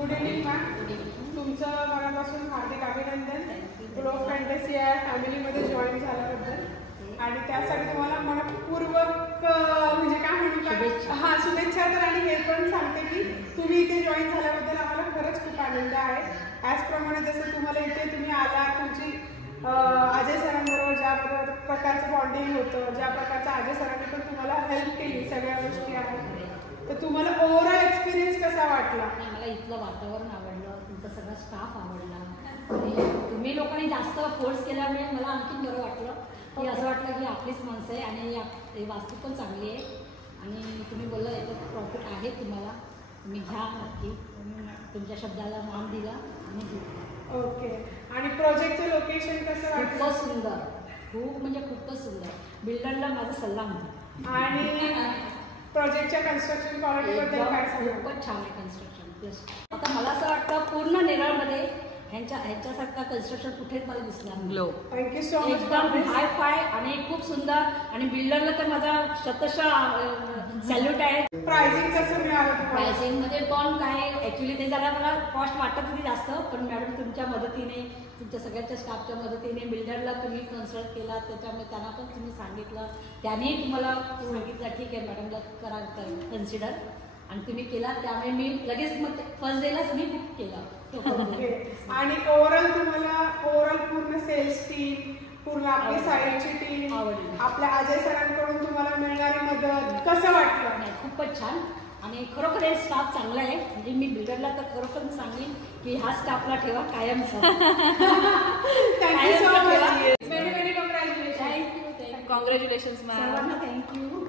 Good evening ma'am. तुमचं मनापासून हार्दिक अभिनंदन ग्लो फॅन्टसी या फॅमिलीमध्ये जॉईन झाल्याबद्दल आणि त्यासाठी तुम्हाला मनपूर्वक म्हणजे काय म्हणू हां शुभेच्छा. तर आणि हे पण सांगते की तुम्ही इथे जॉईन झाल्याबद्दल आम्हाला खरंच खूप आनंद आहे. त्याचप्रमाणे जसं तुम्हाला इथे तुम्ही आला तुमची अजय सरांबरोबर ज्या प्रकारचं बॉन्डिंग होतं, ज्या प्रकारचं अजय सरांनी पण तुम्हाला हेल्प केली सगळ्या गोष्टी आहेत, तर तुम्हाला ओव्हरऑल एक्सपिरियन्स कसा वाटला? मला इथलं वातावरण आवडलं, तुमचा सगळा स्टाफ आवडला आणि तुम्ही लोकांनी जास्त फोर्स केल्यामुळे मला आणखीन बरं वाटलं की असं वाटलं की आपलीच माणसं आहे आणि वास्तू पण चांगली आहे आणि तुम्ही बोलला याच्यात प्रॉफिट आहे तुम्हाला, तुम्ही घ्या नक्की. तुमच्या शब्दाला मान दिला आणि घेतला. ओके. आणि प्रोजेक्टचं लोकेशन कसं वाटलं? खूपच सुंदर, खूप म्हणजे खूपच सुंदर. बिल्डरला माझा सल्ला म्हणतो. आणि प्रोजेक्टच्या कन्स्ट्रक्शन क्वालिटीबद्दल काय सांगा? खूपच छान आहे कन्स्ट्रक्शन. प्लस आता मला असं वाटतं पूर्ण नेरळमध्ये ह्यांच्यासारखं कन्स्ट्रक्शन कुठेच मला दिसणार नाही. Thank you so much. एकदम हाय फाय आणि खूप सुंदर आणि बिल्डरला तर माझा शतशः सॅल्यूट आहे. प्राइसिंग कसं मिळालं? प्राइसिंग मध्ये पण काय ऍक्च्युली ते जरा मला कॉस्ट वाटत होती जास्त, पण मॅडम तुमच्या मदतीने, तुमच्या सगळ्यांच्या स्टाफच्या मदतीने बिल्डरला तुम्ही कन्सल्ट केला, त्याच्यामुळे त्यांना पण तुम्ही सांगितलं, त्यानेही तुम्हाला सांगितलं ठीक आहे मॅडमला करा कन्सिडर आणि तुम्ही केला. त्यामुळे मी लगेच मग फर्स्ट डेलाच मी बुक केला. आणि ओव्हरऑल पूर्ण सेल्स टीम, पूर्ण आपली साईडची टीम, आपल्या अजय सरांकडून तुम्हाला मिळणारी मदत कसं वाटलं? नाही खूपच छान आणि खरोखर हे स्टाफ चांगला आहे. म्हणजे मी बिल्डरला तर खरोखर सांगेन की हा स्टाफला ठेवा कायमचा. Thank you so much. Congratulation ma'am. Thank you.